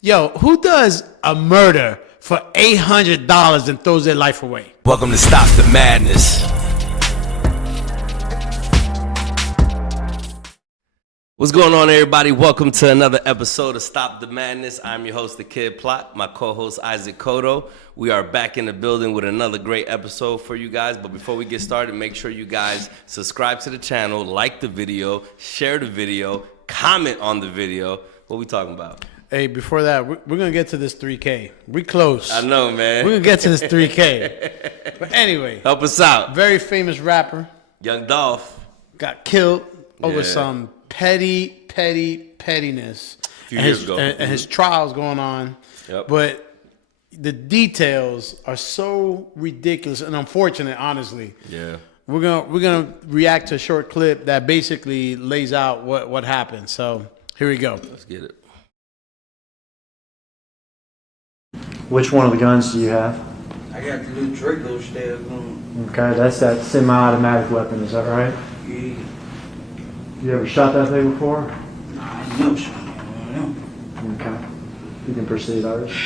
Yo, who does a murder for $800 and throws their life away? Welcome to Stop the Madness. What's going on, everybody? Welcome to another episode of Stop the Madness. I'm your host, The Kid Plot, my co-host, Isaac Cotto. We are back in the building with another great episode for you guys. But before we get started, make sure you guys subscribe to the channel, like the video, share the video, comment on the video. What we talking about? Hey, before that, we're going to get to this 3K. We close. I know, man. We're going to get to this 3K. But anyway. Help us out. Very famous rapper. Young Dolph. Got killed over some pettiness. A few years ago. And his trial's going on. Yep. But the details are so ridiculous and unfortunate, honestly. Yeah. We're gonna react to a short clip that basically lays out what happened. So here we go. Let's get it. Which one of the guns do you have? I got the little Draco style gun. Okay, that's that semi-automatic weapon, is that right? Yeah. You ever shot that thing before? Nah, I ain't never shot one of them. Okay. You can proceed, Iris.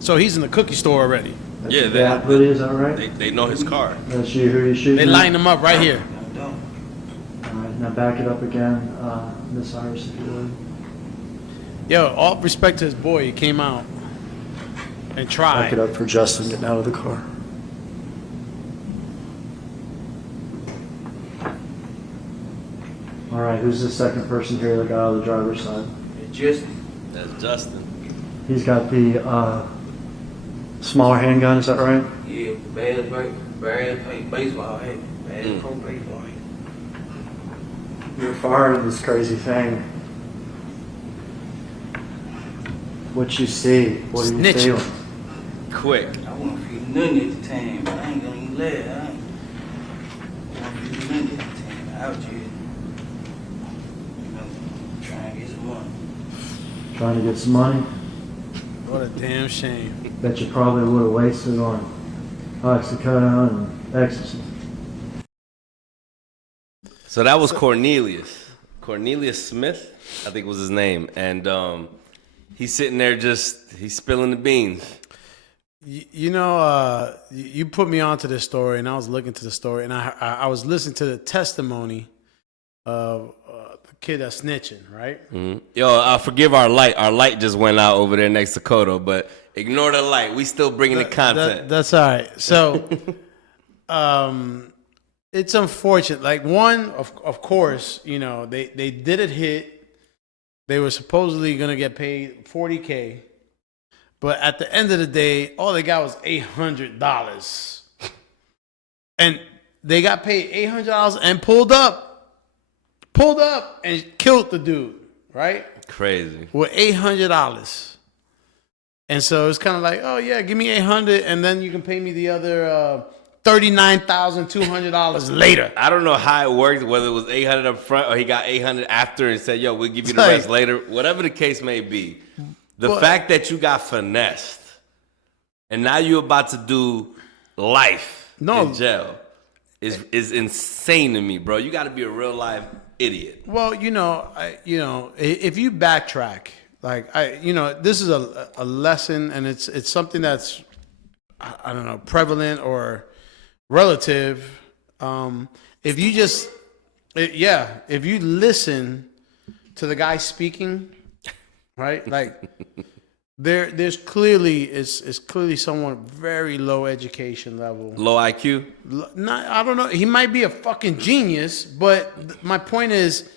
So he's in the cookie store already. That's Yeah, your they- gap hoodie, is that right? They know his car. That's you who you shooting They at? line him up right here. I don't. All right, now back it up again, Miss Iris, if you would. Yo, all respect to his boy, he came out and Back it tried. up for Justin getting out of the car. All right, who's the second person here that got out of the driver's side? It's just, That's Justin. He's got the smaller handgun, is that right? yeah, bad baseball hat. Bad pro baseball hat. You're firing this crazy thing. What you see? What are you Snitching. feeling? Quick. I want to feel nothing at the time, but I ain't gonna even let it. I want to feel nothing at the time. Out here. You know, trying to get some money. Trying to get some money What a damn shame. that you probably would have wasted on oxycodone and ecstasy. So that was Cornelius. Cornelius Smith, I think was his name. And he's sitting there he's spilling the beans. You put me onto this story, and I was looking to the story, and I was listening to the testimony of the kid that's snitching, right? Mm-hmm. Yo, forgive our light. Our light just went out over there next to Cotto, but ignore the light. We still bringing the content. That's all right. So, it's unfortunate. Like, one, of course, they did it hit. They were supposedly going to get paid $40K. But at the end of the day, all they got was $800. And they got paid $800 and pulled up and killed the dude, right? Crazy. With $800. And so it's kind of like, oh yeah, give me $800 and then you can pay me the other $39,200 later. I don't know how it worked, whether it was 800 up front or he got 800 after and said, yo, we'll give you the rest later. Whatever the case may be. The fact that you got finessed and now you're about to do life in jail is insane to me, bro. You got to be a real life idiot. Well, if you backtrack, this is a lesson, and it's something that's, I don't know, prevalent or relative. If you listen to the guy speaking, right? Like there's clearly someone very low education level. Low IQ? I don't know. He might be a fucking genius, but my point is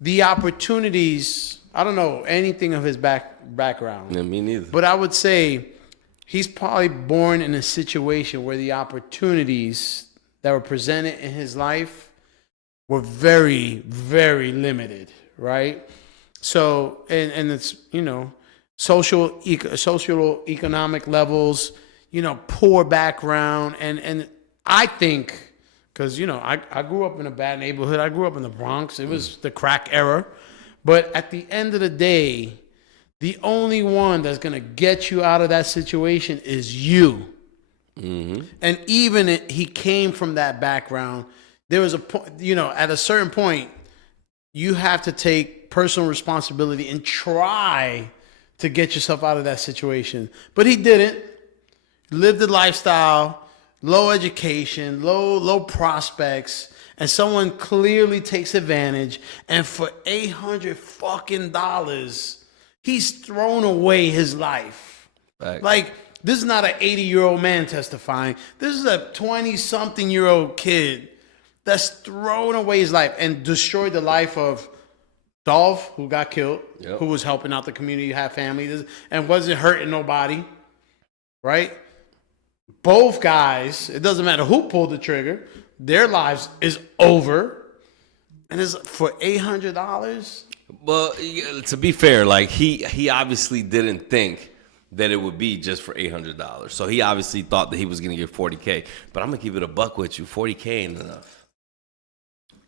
the opportunities. I don't know anything of his background. Yeah, me neither. But I would say he's probably born in a situation where the opportunities that were presented in his life were very, very limited, right? So, and it's, social economic levels, poor background. And I think, because, I grew up in a bad neighborhood. I grew up in the Bronx. It was the crack era. But at the end of the day, the only one that's going to get you out of that situation is you. Mm-hmm. And even he came from that background. There was a point, at a certain point, you have to take personal responsibility and try to get yourself out of that situation. But he didn't. Lived the lifestyle, low education, low prospects, and someone clearly takes advantage. And for $800 fucking dollars, he's thrown away his life. Right. Like, this is not an 80-year-old man testifying. This is a 20-something-year-old kid that's thrown away his life and destroyed the life of Dolph, who got killed, who was helping out the community, had family, and wasn't hurting nobody, right? Both guys, it doesn't matter who pulled the trigger, their lives is over. And it's for $800? Well, to be fair, like he obviously didn't think that it would be just for $800. So he obviously thought that he was going to get $40K. But I'm going to keep it a buck with you. $40K ain't enough.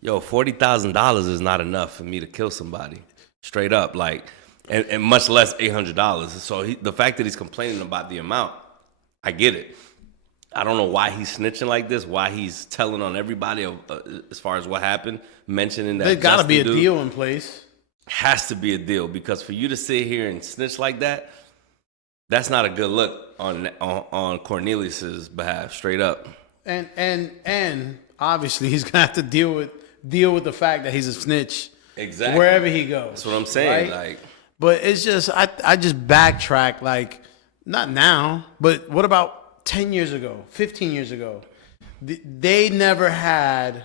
Yo, $40,000 is not enough for me to kill somebody. Straight up. Like, and much less $800. So the fact that he's complaining about the amount, I get it. I don't know why he's snitching like this, why he's telling on everybody as far as what happened, mentioning that. There's got to be a deal in place. Has to be a deal, because for you to sit here and snitch like that, that's not a good look on Cornelius's behalf, straight up. And obviously he's gonna have to deal with the fact that he's a snitch. Exactly. Wherever he goes. That's what I'm saying. Right? Like, but it's just I just backtrack, like, not now, but what about 10 years ago, 15 years ago? They never had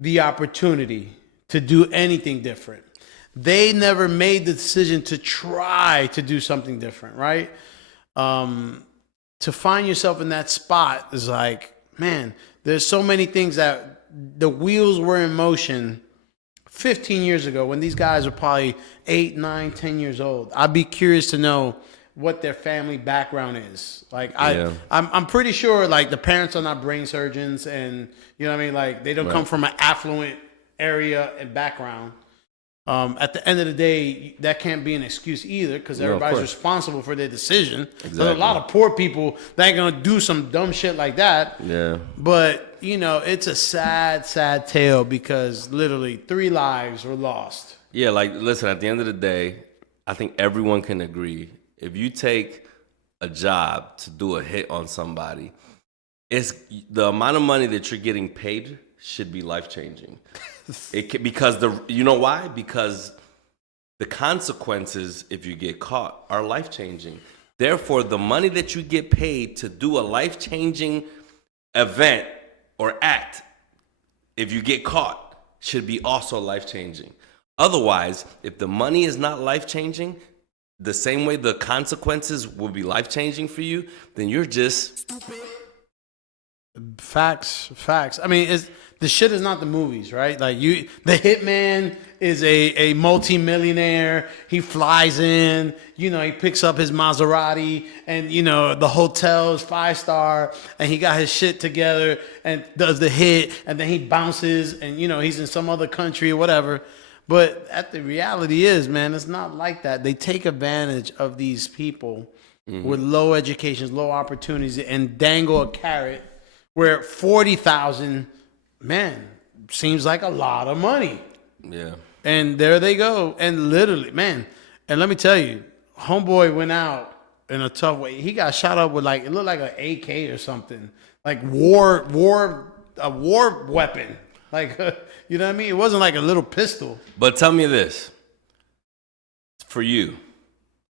the opportunity to do anything different. They never made the decision to try to do something different, right? To find yourself in that spot is like, man, there's so many things that the wheels were in motion 15 years ago when these guys were probably 8, 9, 10 years old. I'd be curious to know what their family background is. Like, I'm pretty sure, like, the parents are not brain surgeons, and you know what I mean? Like, they don't come from an affluent area and background. At the end of the day, that can't be an excuse either, because everybody's responsible for their decision. Exactly. There's a lot of poor people that ain't gonna do some dumb shit like that. Yeah. But, you know, it's a sad, sad tale, because literally 3 lives were lost. Yeah, like, listen, at the end of the day, I think everyone can agree, if you take a job to do a hit on somebody, it's the amount of money that you're getting paid should be life-changing. Because you know why? Because the consequences, if you get caught, are life-changing. Therefore, the money that you get paid to do a life-changing event or act, if you get caught, should be also life-changing. Otherwise, if the money is not life-changing, the same way the consequences will be life-changing for you, then you're just stupid. Facts. I mean, the shit is not the movies, right? Like, the hitman is a multi-millionaire. He flies in, you know, he picks up his Maserati, and, you know, the hotel is 5-star, and he got his shit together and does the hit, and then he bounces, and, you know, he's in some other country or whatever. But the reality is, man, it's not like that. They take advantage of these people with low educations, low opportunities, and dangle a carrot where 40,000, man, seems like a lot of money. Yeah. And there they go. And literally, man, and let me tell you, homeboy went out in a tough way. He got shot up with, like, it looked like an AK or something, like a war weapon. Like, you know what I mean? It wasn't like a little pistol. But tell me this, for you,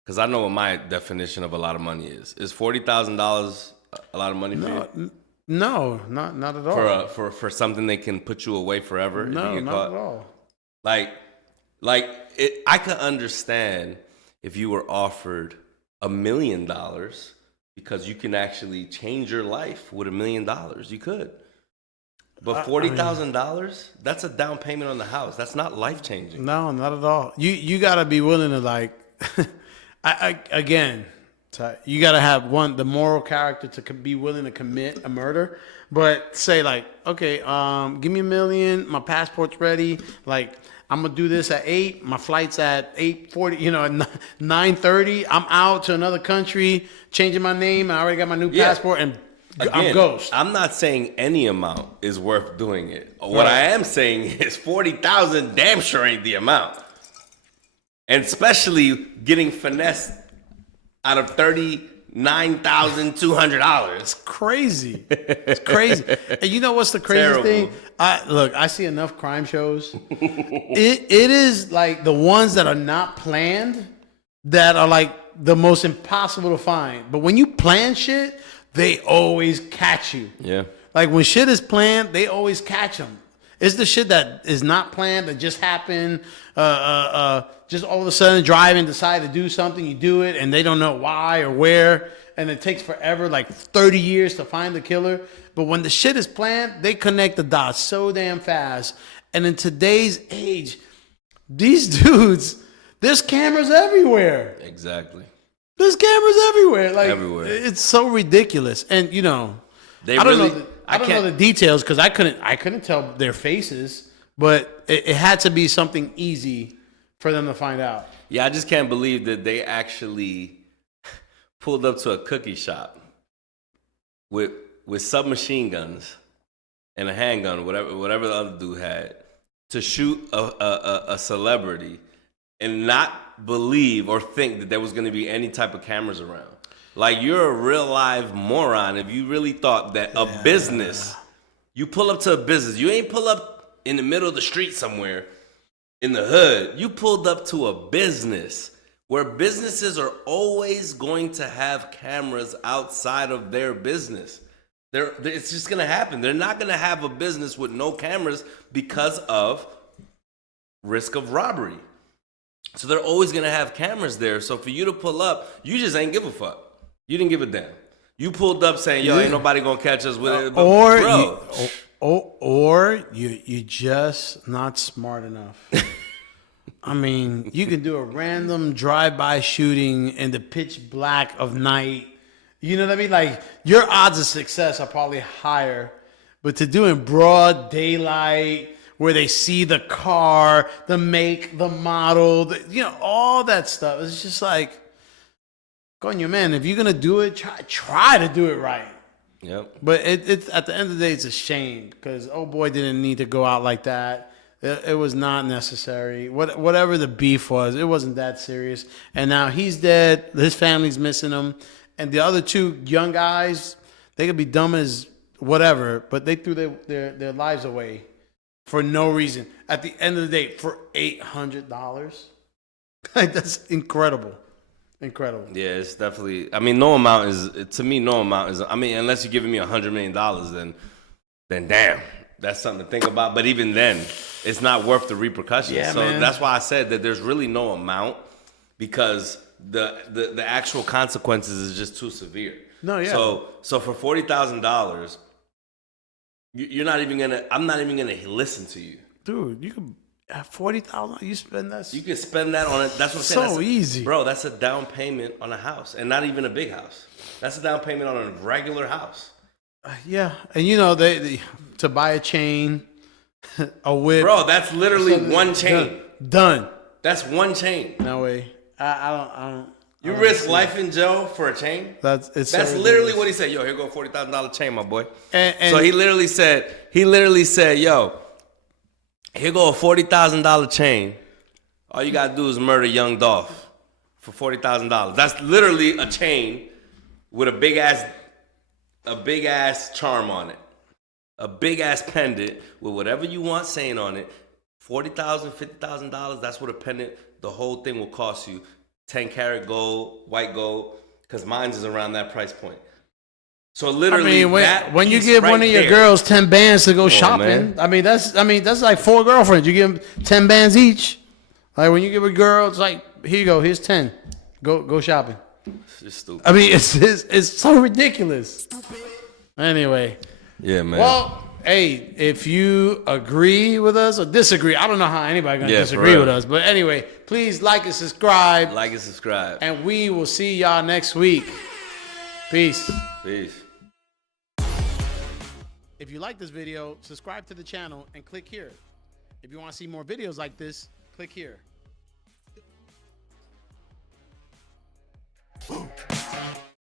because I know what my definition of a lot of money is. Is $40,000 a lot of money for you? No, not at all. For something that can put you away forever. No, if you get not caught? at all. I could understand if you were offered $1 million, because you can actually change your life with $1 million. You could. But $40,000, that's a down payment on the house. That's not life changing. No, not at all. You got to be willing to, like, again, you got to have the moral character to be willing to commit a murder. But say, like, okay, give me $1 million. My passport's ready. Like, I'm gonna do this at 8. My flight's at 8:40. You know, at 9:30. I'm out to another country, changing my name. I already got my new passport, and I'm Ghost. I'm not saying any amount is worth doing it. What I am saying is 40,000 damn sure ain't the amount. And especially getting finessed out of $39,200. It's crazy. It's crazy. And you know what's the craziest thing? I see enough crime shows. It is like the ones that are not planned that are like the most impossible to find. But when you plan shit, they always catch you. Yeah. Like when shit is planned, they always catch them. It's the shit that is not planned, that just happened. Just all of a sudden driving, decide to do something, you do it, and they don't know why or where. And it takes forever, like 30 years to find the killer. But when the shit is planned, they connect the dots so damn fast. And in today's age, these dudes, there's cameras everywhere. Exactly. There's cameras everywhere. Like, everywhere. It's so ridiculous. And you know, I don't know the details because I couldn't tell their faces, but it had to be something easy for them to find out. Yeah, I just can't believe that they actually pulled up to a cookie shop with submachine guns and a handgun, whatever the other dude had, to shoot a celebrity and not believe or think that there was going to be any type of cameras around. Like, you're a real live moron if you really thought that a business, you pull up to a business, you ain't pull up in the middle of the street somewhere in the hood. You pulled up to a business where businesses are always going to have cameras outside of their business. It's just going to happen. They're not going to have a business with no cameras because of risk of robbery. So they're always going to have cameras there. So for you to pull up, you just ain't give a fuck. You didn't give a damn. You pulled up saying, yo, ain't nobody going to catch us with it. But, or you're just not smart enough. I mean, you can do a random drive-by shooting in the pitch black of night. You know what I mean? Like, your odds of success are probably higher. But to do in broad daylight, where they see the car, the make, the model, all that stuff. It's just like, coño, man, if you're going to do it, try to do it right. Yep. But it's at the end of the day, it's a shame because old boy didn't need to go out like that. It was not necessary. Whatever the beef was, it wasn't that serious. And now he's dead. His family's missing him. And the other two young guys, they could be dumb as whatever, but they threw their lives away for no reason. At the end of the day, for $800, like, that's incredible. Incredible. Yeah, it's definitely. I mean, no amount is, to me, no amount is. I mean, unless you're giving me $100 million, then damn, that's something to think about. But even then, it's not worth the repercussions. Yeah, so man. That's why I said that there's really no amount because the actual consequences is just too severe. No, yeah. So for $40,000, you're not even gonna. I'm not even gonna listen to you, dude. You could have $40,000. You spend that. You can spend that on it. That's what I'm saying. So easy, bro. That's a down payment on a house, and not even a big house. That's a down payment on a regular house. Yeah, and they to buy a chain, a whip. Bro, that's literally one chain. Done. That's one chain. No way. I don't. You risk life in jail for a chain? That's literally what he said. Yo, here go $40,000 chain, my boy. And so he literally said, yo, here go a $40,000 chain. All you gotta do is murder young Dolph for $40,000. That's literally a chain with a big ass charm on it, a big ass pendant with whatever you want saying on it. $40,000, $50,000. That's what a pendant. The whole thing will cost you. 10-karat gold, white gold, because mine's is around that price point. So literally, when you give one of your girls 10 bands to go shopping, man. that's like 4 girlfriends. You give them 10 bands each. Like when you give a girl, it's like, here you go, here's 10. Go shopping. It's just stupid. I mean, it's so ridiculous. Anyway. Yeah, man. Well, hey, if you agree with us or disagree, I don't know how anybody gonna disagree with us, but anyway, please like and subscribe. Like and subscribe. And we will see y'all next week. Peace. Peace. If you like this video, subscribe to the channel and click here. If you want to see more videos like this, click here.